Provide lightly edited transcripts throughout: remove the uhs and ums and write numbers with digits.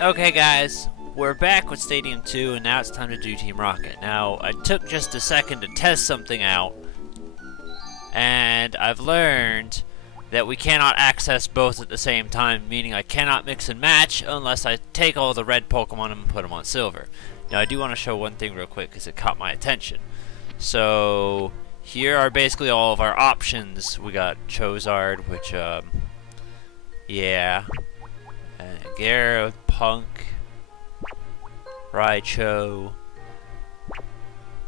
Okay guys, we're back with Stadium 2 and now it's time to do Team Rocket. Now, I took just a second to test something out and I've learned that we cannot access both at the same time, meaning I cannot mix and match unless I take all the red Pokemon and put them on silver. Now, I do want to show one thing real quick because it caught my attention. So, here are basically all of our options. We got Charizard, which, yeah. And Gyarados, Punk, Raichu,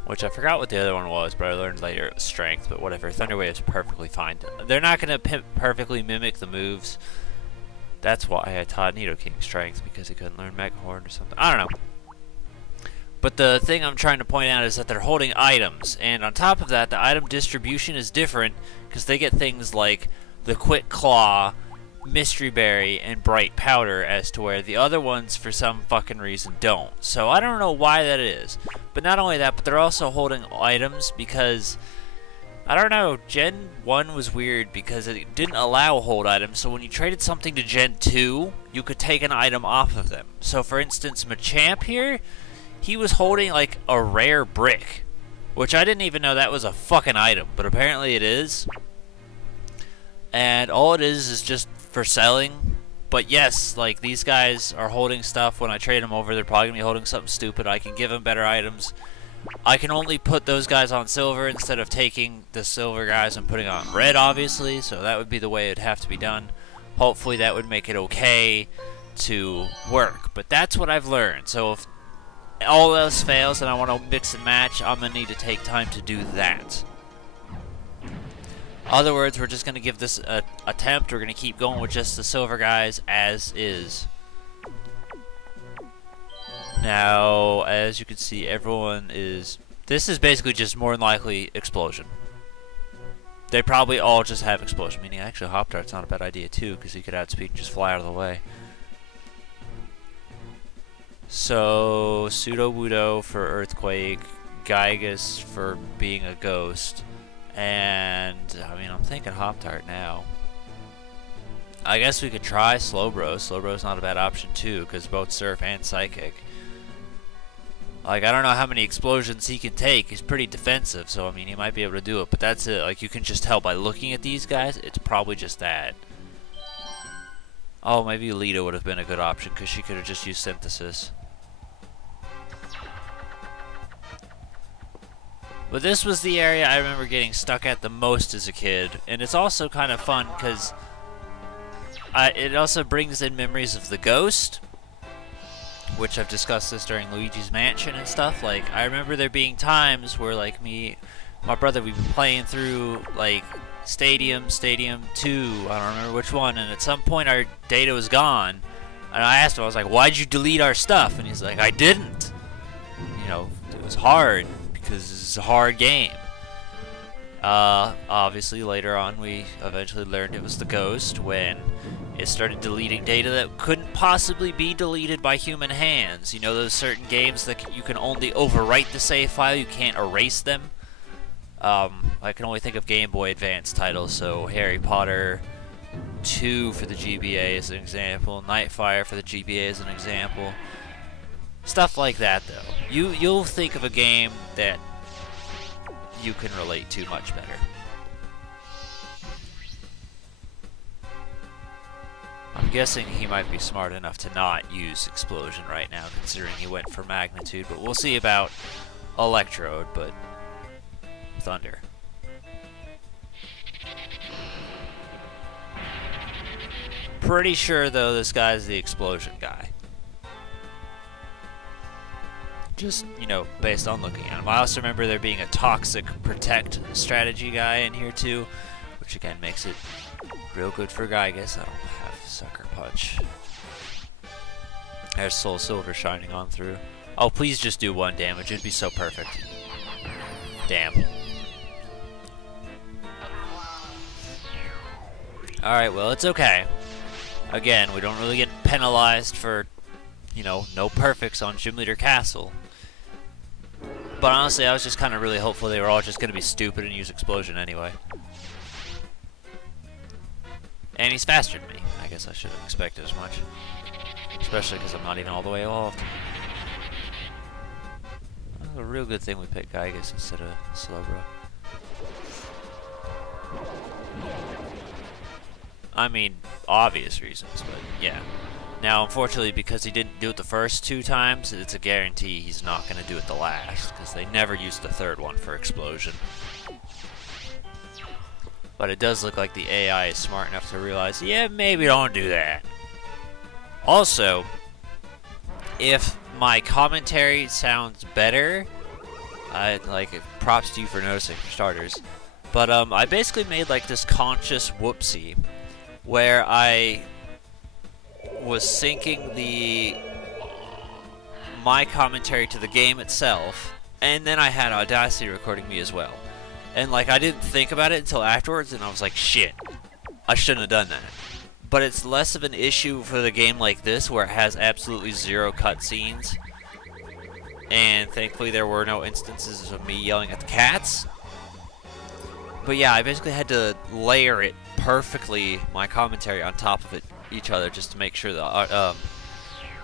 which I forgot what the other one was, but I learned later it was Strength, but whatever. Thunder Wave is perfectly fine. They're not going to perfectly mimic the moves. That's why I taught Nidoking Strength, because he couldn't learn Mega Horn or something. I don't know. But the thing I'm trying to point out is that they're holding items, and on top of that, the item distribution is different, because they get things like the Quick Claw, Mystery Berry, and Bright Powder, as to where the other ones for some fucking reason don't. So I don't know why that is. But not only that, but they're also holding items because, I don't know, Gen 1 was weird because it didn't allow hold items, so when you traded something to Gen 2, you could take an item off of them. So for instance, Machamp here, he was holding like a rare brick, which I didn't even know that was a fucking item, but apparently it is. And all it is just for selling. But yes, like, these guys are holding stuff. When I trade them over, they're probably gonna be holding something stupid. I can give them better items. I can only put those guys on silver instead of taking the silver guys and putting on red, obviously. So that would be the way it'd have to be done. Hopefully that would make it okay to work. But that's what I've learned. So if all else fails and I want to mix and match, I'm gonna need to take time to do that. In other words, we're just going to give this an attempt. We're going to keep going with just the silver guys as is. Now, as you can see, everyone is... This is basically just more than likely Explosion. They probably all just have Explosion, meaning actually Hop-Dart's not a bad idea too, because he could outspeed and just fly out of the way. So, Sudowoodo for Earthquake, Gygus for being a ghost. And, I mean, I'm thinking Hop-Dart now. I guess we could try Slowbro. Slowbro's not a bad option, too, because both Surf and Psychic. Like, I don't know how many explosions he can take. He's pretty defensive, so, I mean, he might be able to do it. But that's it. Like, you can just tell by looking at these guys, it's probably just that. Oh, maybe Lita would have been a good option, because she could have just used Synthesis. But this was the area I remember getting stuck at the most as a kid. And it's also kind of fun because it also brings in memories of the Ghost, which I've discussed this during Luigi's Mansion and stuff. Like, I remember there being times where, like, my brother, we'd be playing through, like, Stadium 2, I don't remember which one, and at some point our data was gone. And I asked him, I was like, why'd you delete our stuff? And he's like, I didn't. You know, it was hard. Because it's a hard game. Obviously, later on, we eventually learned it was the Ghost when it started deleting data that couldn't possibly be deleted by human hands. You know, those certain games that you can only overwrite the save file, you can't erase them. I can only think of Game Boy Advance titles, so Harry Potter 2 for the GBA is an example, Nightfire for the GBA is an example. Stuff like that, though. You'll think of a game that you can relate to much better. I'm guessing he might be smart enough to not use Explosion right now, considering he went for Magnitude, but we'll see about Electrode, but Thunder. Pretty sure, though, this guy's the Explosion guy. Just, you know, based on looking at him. I also remember there being a Toxic Protect strategy guy in here too, which again makes it real good for Gygus. I don't have Sucker Punch. There's Soul Silver shining on through. Oh, please just do 1 damage. It'd be so perfect. Damn. Alright, well, it's okay. Again, we don't really get penalized for, you know, no perfects on Gym Leader Castle. But honestly, I was just kind of really hopeful they were all just going to be stupid and use Explosion anyway. And he's faster than me. I guess I should have expected as much. Especially because I'm not even all the way evolved. That's a real good thing we picked Gygus instead of Slowbro. I mean, obvious reasons, but yeah. Now, unfortunately, because he didn't do it the first 2 times, it's a guarantee he's not going to do it the last, because they never used the third one for Explosion. But it does look like the AI is smart enough to realize, yeah, maybe don't do that. Also, if my commentary sounds better, props to you for noticing, for starters. But I basically made like this conscious whoopsie where I was syncing my commentary to the game itself, and then I had Audacity recording me as well. And like I didn't think about it until afterwards, and I was like, shit, I shouldn't have done that. But it's less of an issue for the game like this, where it has absolutely 0 cutscenes. And thankfully there were no instances of me yelling at the cats. But yeah, I basically had to layer it perfectly, my commentary on top of each other, just to make sure that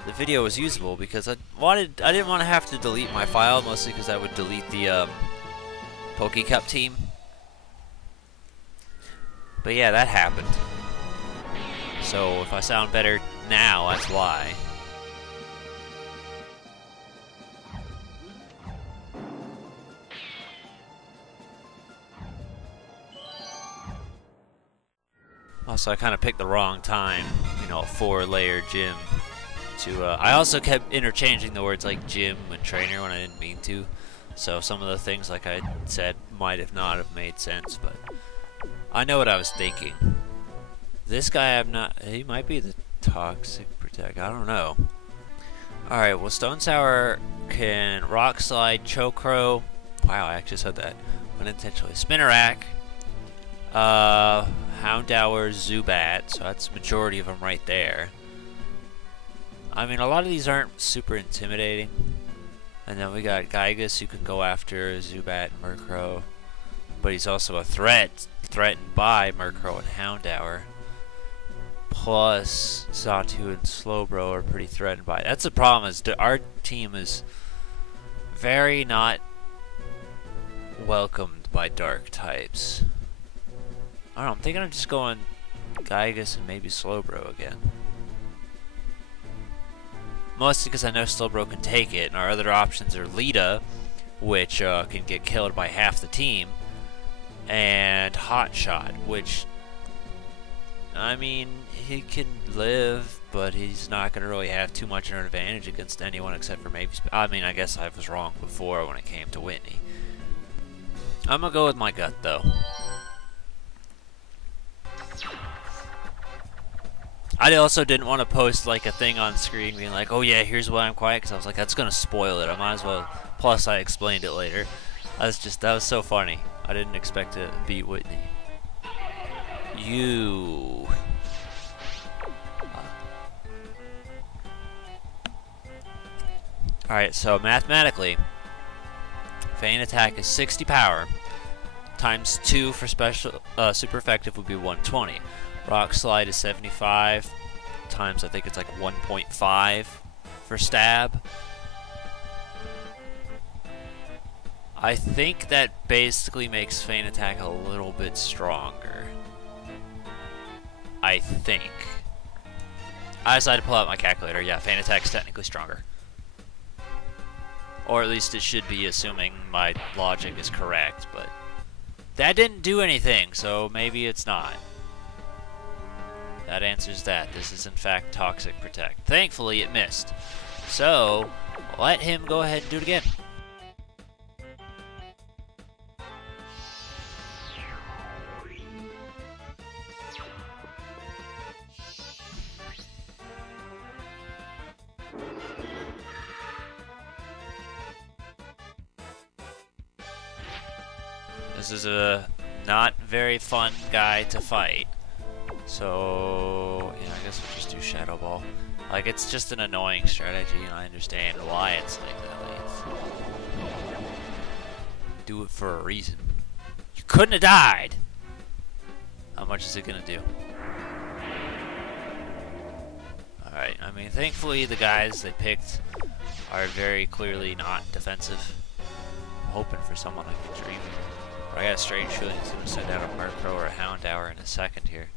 the video was usable, because I didn't want to have to delete my file, mostly because I would delete the PokeCup team. But yeah, that happened. So if I sound better now, that's why. Also, I kind of picked the wrong time, you know, a 4-layer gym. I also kept interchanging the words like gym and trainer when I didn't mean to. So some of the things, like I said, might have not have made sense, but I know what I was thinking. This guy, he might be the Toxic Protect, I don't know. Alright, well, Stone Sour can Rock Slide, Chokro. Wow, I actually said that unintentionally. Spinarak, Houndour, Zubat, so that's the majority of them right there. I mean, a lot of these aren't super intimidating. And then we got Gygus, who can go after Zubat and Murkrow. But he's also a threat, threatened by Murkrow and Houndour. Plus, Xatu and Slowbro are pretty threatened by it. That's the problem, is our team is very not welcomed by dark types. I don't know, I'm thinking of just going Gygus and maybe Slowbro again. Mostly because I know Slowbro can take it, and our other options are Lita, which can get killed by half the team, and Hot Shot, which, I mean, he can live, but he's not going to really have too much of an advantage against anyone except for maybe... I mean, I guess I was wrong before when it came to Whitney. I'm going to go with my gut, though. I also didn't want to post like a thing on screen being like, oh yeah, here's why I'm quiet, because I was like, that's going to spoil it. I might as well. Plus, I explained it later. That was so funny. I didn't expect to beat Whitney. You. Alright, so mathematically, Feint Attack is 60 power, times 2 for special super effective would be 120. Rock Slide is 75, times I think it's like 1.5 for stab. I think that basically makes Feint Attack a little bit stronger. I think. I decided to pull out my calculator. Yeah, Feint Attack is technically stronger. Or at least it should be, assuming my logic is correct, but that didn't do anything, so maybe it's not. That answers that. This is in fact Toxic Protect. Thankfully it missed. So, let him go ahead and do it again. This is a not very fun guy to fight. So, yeah, I guess we'll just do Shadow Ball. Like, it's just an annoying strategy, and I understand why it's like that. Like, do it for a reason. You couldn't have died! How much is it gonna do? Alright. Alright, I mean, thankfully the guys they picked are very clearly not defensive. I'm hoping for someone like a Dream. But I got a strange feeling he's going to send out a Murkrow or a Houndour in a second here.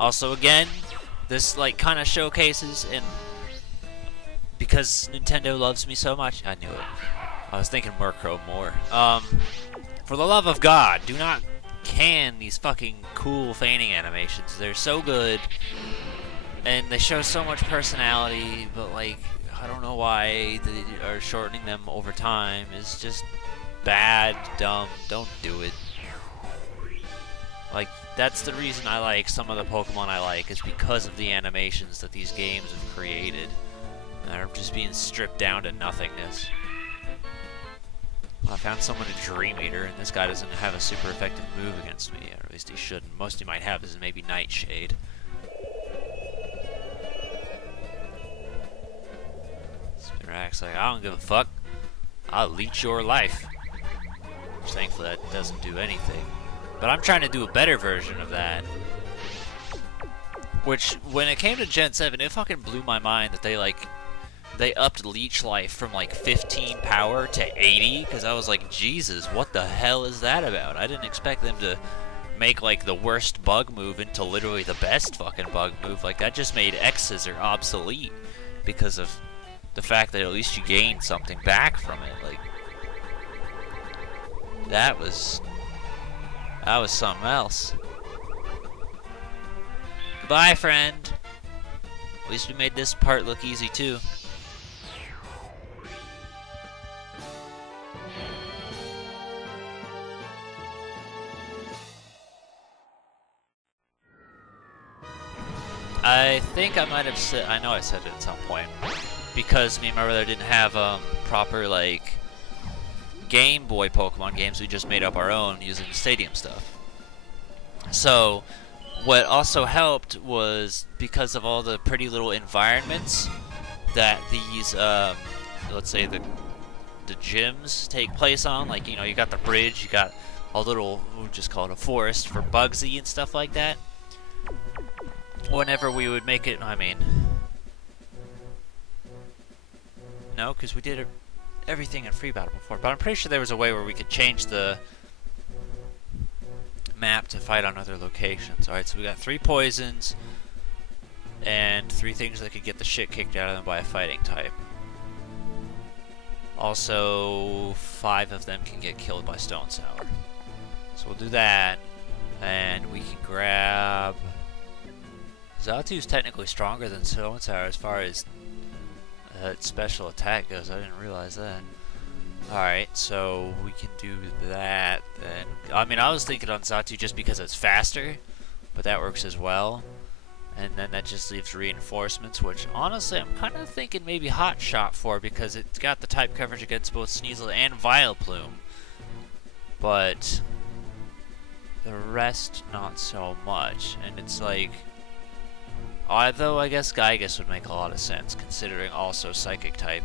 Also, again, this like kind of showcases, and because Nintendo loves me so much, I knew it. I was thinking Murkrow more. For the love of God, do not can these fucking cool feigning animations. They're so good, and they show so much personality, but like, I don't know why they are shortening them over time. It's just bad, dumb, don't do it. Like, that's the reason I like some of the Pokemon I like, is because of the animations that these games have created. They're just being stripped down to nothingness. I found someone a Dream Eater, and this guy doesn't have a super effective move against me, or at least he shouldn't. Most he might have is maybe Nightshade. Spinrack's like, I don't give a fuck. I'll leech your life. Which thankfully that doesn't do anything. But I'm trying to do a better version of that. Which, when it came to Gen 7, it fucking blew my mind that they upped Leech Life from like 15 power to 80, because I was like, Jesus, what the hell is that about? I didn't expect them to make like the worst bug move into literally the best fucking bug move. Like, that just made X-Scissor obsolete because of the fact that at least you gained something back from it. Like, that was something else. Goodbye, friend. At least we made this part look easy too. I think I might have said, I know I said it at some point, because me and my brother didn't have proper like Game Boy Pokemon games, we just made up our own using Stadium stuff. So what also helped was because of all the pretty little environments that these let's say the gyms take place on, like, you know, you got the bridge, you got a little, we'll just call it a forest for Bugsy and stuff like that. Whenever we would make it, I mean, no, because we did everything in free battle before, but I'm pretty sure there was a way where we could change the map to fight on other locations. Alright, so we got 3 poisons and 3 things that could get the shit kicked out of them by a fighting type. Also, 5 of them can get killed by Stone Sour. So we'll do that, and we can grab... Xatu's technically stronger than Stone Sour as far as its special attack goes. I didn't realize that. Alright, so we can do that then. I mean, I was thinking on Xatu just because it's faster, but that works as well. And then that just leaves reinforcements, which honestly I'm kind of thinking maybe Hot Shot for, because it's got the type coverage against both Sneasel and Vileplume. But the rest not so much. And it's like, although I guess Gygus would make a lot of sense, considering also Psychic type.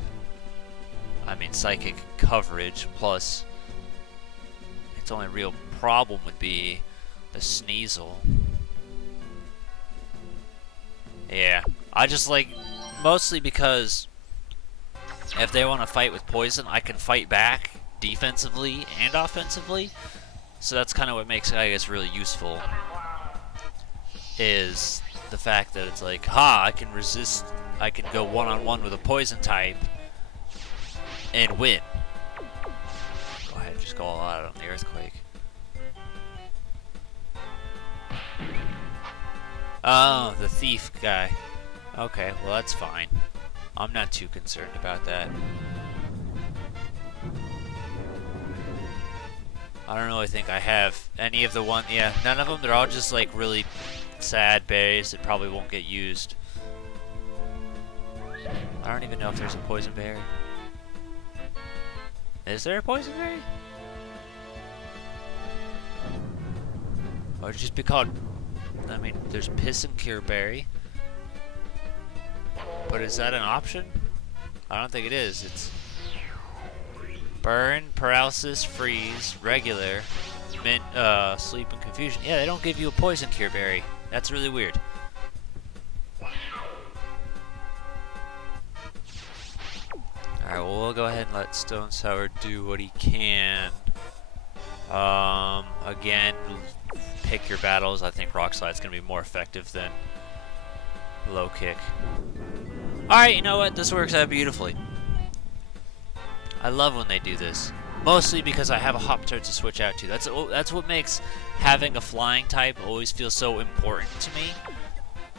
I mean, Psychic coverage, plus its only real problem would be the Sneasel. Yeah, I just like, mostly because if they want to fight with poison, I can fight back defensively and offensively. So that's kind of what makes Gygus really useful, is the fact that it's like, ha, I can resist, I can go one-on-one with a poison type and win. Go ahead, just go all out on the Earthquake. Oh, the thief guy. Okay, well that's fine. I'm not too concerned about that. I don't really think I have any of the one, yeah, none of them. They're all just like really sad berries that probably won't get used. I don't even know if there's a poison berry. Is there a poison berry? Or just be called, I mean, there's Piss and Cure Berry. But is that an option? I don't think it is. It's Burn, Paralysis, Freeze, Regular, Sleep and Confusion. Yeah, they don't give you a Poison Cure Berry. That's really weird. Alright, well, we'll go ahead and let Stone Sour do what he can. Again, pick your battles. I think Rock Slide's going to be more effective than Low Kick. Alright, you know what? This works out beautifully. I love when they do this. Mostly because I have a Hop Turd to switch out to. That's what makes having a flying type always feel so important to me.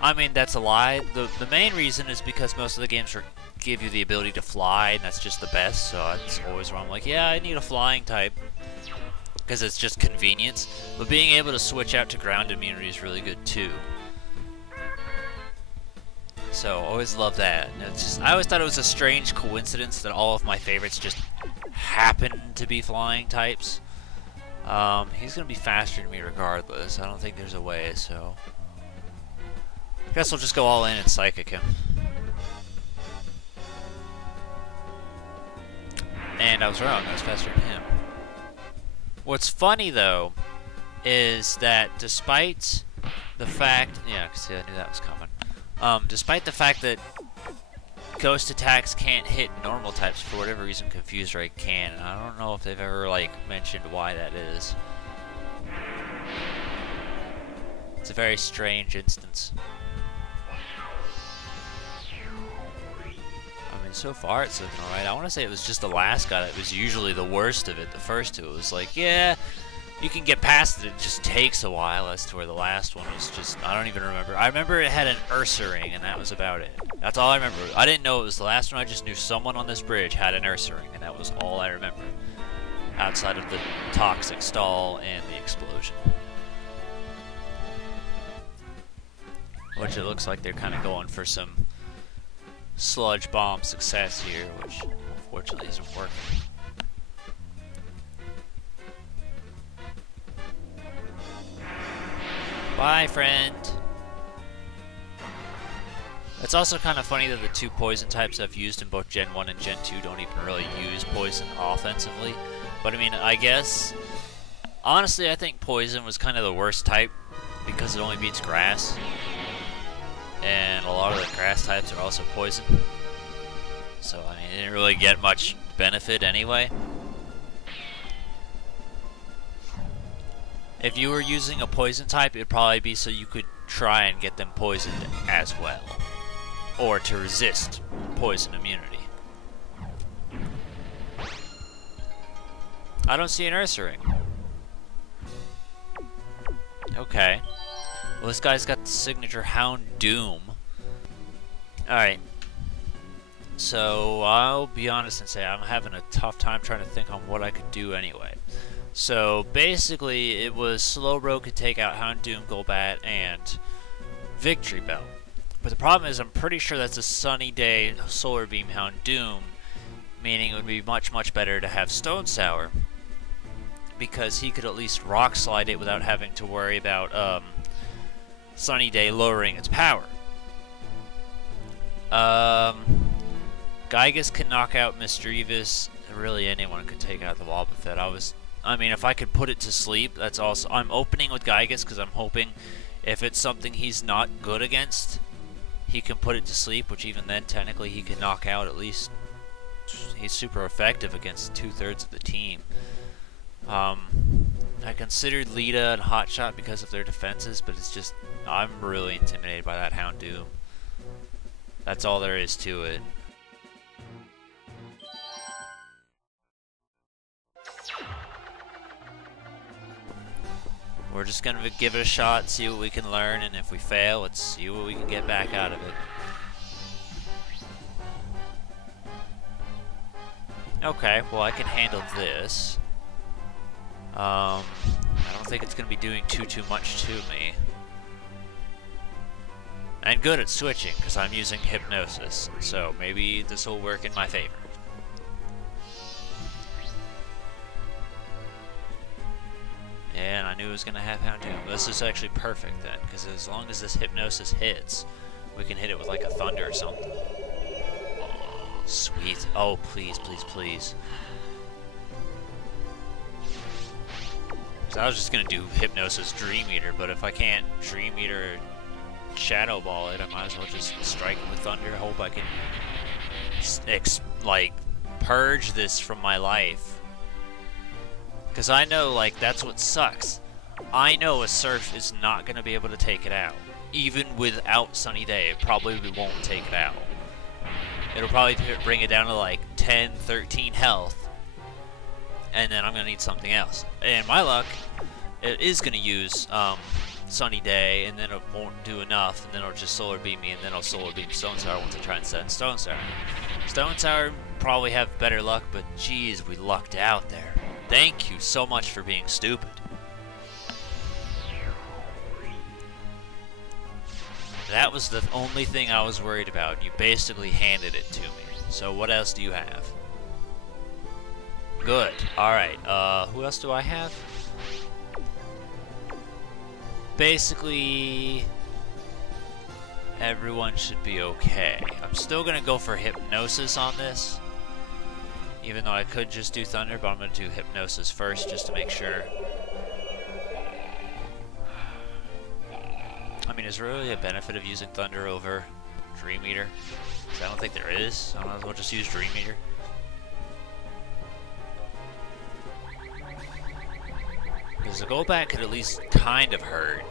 I mean, that's a lie. The main reason is because most of the games give you the ability to fly, and that's just the best. So that's always where I'm like, yeah, I need a flying type. Because it's just convenience. But being able to switch out to ground immunity is really good too. So, always love that. I always thought it was a strange coincidence that all of my favorites just happen to be flying types. He's going to be faster than me regardless. I don't think there's a way, so... I guess we'll just go all in and Psychic him. And I was wrong. I was faster than him. What's funny, though, is that despite the fact... Yeah, because I knew that was coming. Despite the fact that ghost attacks can't hit normal types, for whatever reason Confuse Ray can. And I don't know if they've ever, like, mentioned why that is. It's a very strange instance. I mean, so far it's looking alright. I want to say it was just the last guy that was usually the worst of it. The first two, it was like, yeah, you can get past it, it just takes a while, as to where the last one was just, I don't even remember. I remember it had an Ursa Ring, and that was about it. That's all I remember. I didn't know it was the last one, I just knew someone on this bridge had an Ursa Ring, and that was all I remember. Outside of the toxic stall and the explosion. Which it looks like they're kind of going for some sludge bomb success here, which unfortunately isn't working. Bye, friend. It's also kind of funny that the two poison types I've used in both Gen 1 and Gen 2 don't even really use poison offensively. But I mean, I guess, honestly, I think poison was kind of the worst type because it only beats grass. And a lot of the grass types are also poison. So, I mean, it didn't really get much benefit anyway. If you were using a poison type, it'd probably be so you could try and get them poisoned as well. Or to resist poison immunity. I don't see an Ursa Ring. Okay. Well, this guy's got the signature Houndoom. Alright. So, I'll be honest and say I'm having a tough time trying to think on what I could do anyway. So basically, it was Slowbro could take out Houndoom, Golbat, and Victory Bell. But the problem is, I'm pretty sure that's a Sunny Day Solar Beam Houndoom, meaning it would be much, much better to have Stone Sour, because he could at least Rock Slide it without having to worry about Sunny Day lowering its power. Gygus can knock out Misdreavus. Really, anyone could take out the Wobbuffet. I mean, if I could put it to sleep, that's also... I'm opening with Gygus because I'm hoping if it's something he's not good against, he can put it to sleep, which even then, technically, he can knock out at least... He's super effective against 2/3 of the team. I considered Lita and Hotshot because of their defenses, but it's just... I'm really intimidated by that Houndoom. That's all there is to it. We're just gonna give it a shot, see what we can learn, and if we fail, let's see what we can get back out of it. Okay, well I can handle this. I don't think it's gonna be doing too much to me. I'm good at switching, because I'm using Hypnosis, so maybe this will work in my favor. And I knew it was going to have Houndoom. This is actually perfect then, because as long as this Hypnosis hits, we can hit it with like a Thunder or something. Oh, sweet. Oh, please, please, please. So I was just gonna do Hypnosis Dream Eater, but if I can't Dream Eater Shadow Ball it, I might as well just strike it with Thunder. Hope I can, like, purge this from my life. Because I know, like, that's what sucks. I know a Surf is not gonna be able to take it out. Even without Sunny Day, it probably won't take it out. It'll probably bring it down to like 10, 13 health. And then I'm going to need something else. And my luck, it is going to use Sunny Day, and then it won't do enough, and then it'll just Solar Beam me, and then I'll Solar Beam Stone Sour once I try and send Stone Sour. Stone Sour probably have better luck, but geez, we lucked out there. Thank you so much for being stupid. That was the only thing I was worried about. You basically handed it to me. So what else do you have? Good. Alright, who else do I have? Basically, everyone should be okay. I'm still gonna go for Hypnosis on this. Even though I could just do Thunder, but I'm gonna do Hypnosis first just to make sure. I mean, is there really a benefit of using Thunder over Dream Eater? I don't think there is. I might as well just use Dream Eater. Because the go back could at least kind of hurt.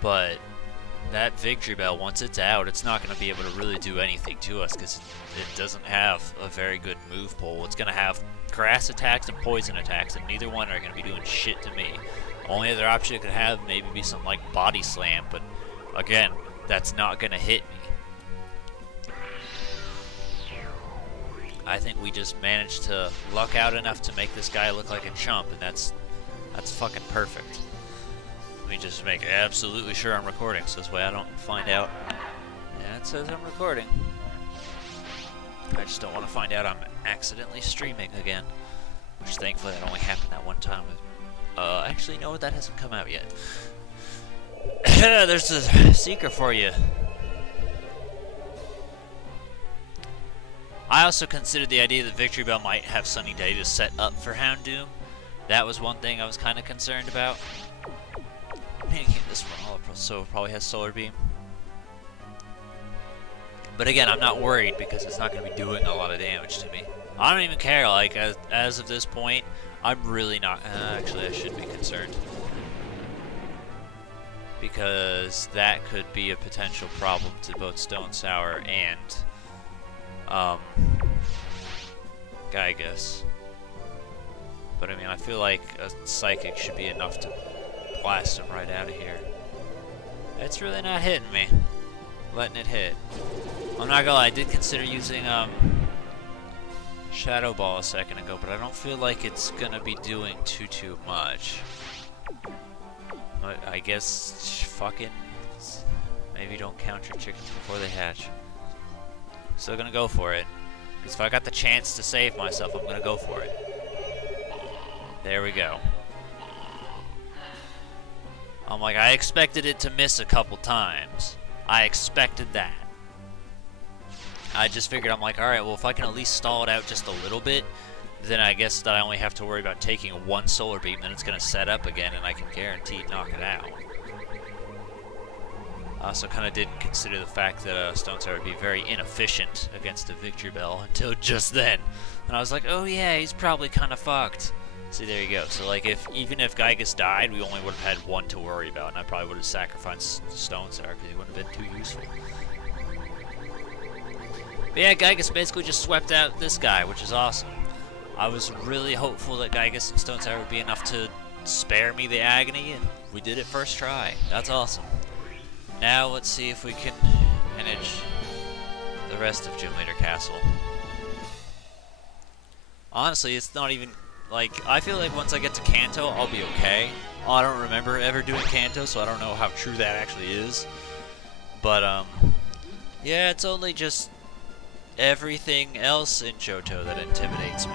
But that Victory Bell, once it's out, it's not going to be able to really do anything to us because it doesn't have a very good move pool. It's going to have grass attacks and poison attacks, and neither one are going to be doing shit to me. Only other option it could have maybe be something like Body Slam, but again, that's not going to hit me. I think we just managed to luck out enough to make this guy look like a chump, and that's fucking perfect. Let me just make absolutely sure I'm recording, so this way I don't find out. Yeah, it says I'm recording. I just don't want to find out I'm accidentally streaming again. Which, thankfully, that only happened that one time. Actually, no, that hasn't come out yet. There's a secret for you. I also considered the idea that Victory Bell might have Sunny Day to set up for Houndoom. That was one thing I was kind of concerned about. Maybe this one also probably has Solar Beam. But again, I'm not worried because it's not going to be doing a lot of damage to me. I don't even care, like, as of this point, I'm really not, actually I should be concerned. Because that could be a potential problem to both Stone Sour and, Gygus. But I mean, I feel like a Psychic should be enough to blast him right out of here. It's really not hitting me. Letting it hit. I'm not gonna lie, I did consider using Shadow Ball a second ago, but I don't feel like it's gonna be doing too much. But I guess fucking maybe don't count your chickens before they hatch. Still gonna go for it. Because if I got the chance to save myself, I'm gonna go for it. There we go. I'm like, I expected it to miss a couple times. I expected that. I just figured, I'm like, alright, well, if I can at least stall it out just a little bit, then I guess that I only have to worry about taking one Solar Beam, then it's going to set up again, and I can guaranteed knock it out. I also kind of didn't consider the fact that Stone Sour would be very inefficient against a Victory Bell until just then. And I was like, oh yeah, he's probably kind of fucked. See, there you go. So, like, even if Gygus died, we only would have had one to worry about, and I probably would have sacrificed Stone Sour because he wouldn't have been too useful. But yeah, Gygus basically just swept out this guy, which is awesome. I was really hopeful that Gygus and Stone Sour would be enough to spare me the agony, and we did it first try. That's awesome. Now let's see if we can manage the rest of Gym Leader Castle. Honestly, it's not even, like, I feel like once I get to Kanto, I'll be okay. I don't remember ever doing Kanto, so I don't know how true that actually is. But, yeah, it's only just everything else in Johto that intimidates me.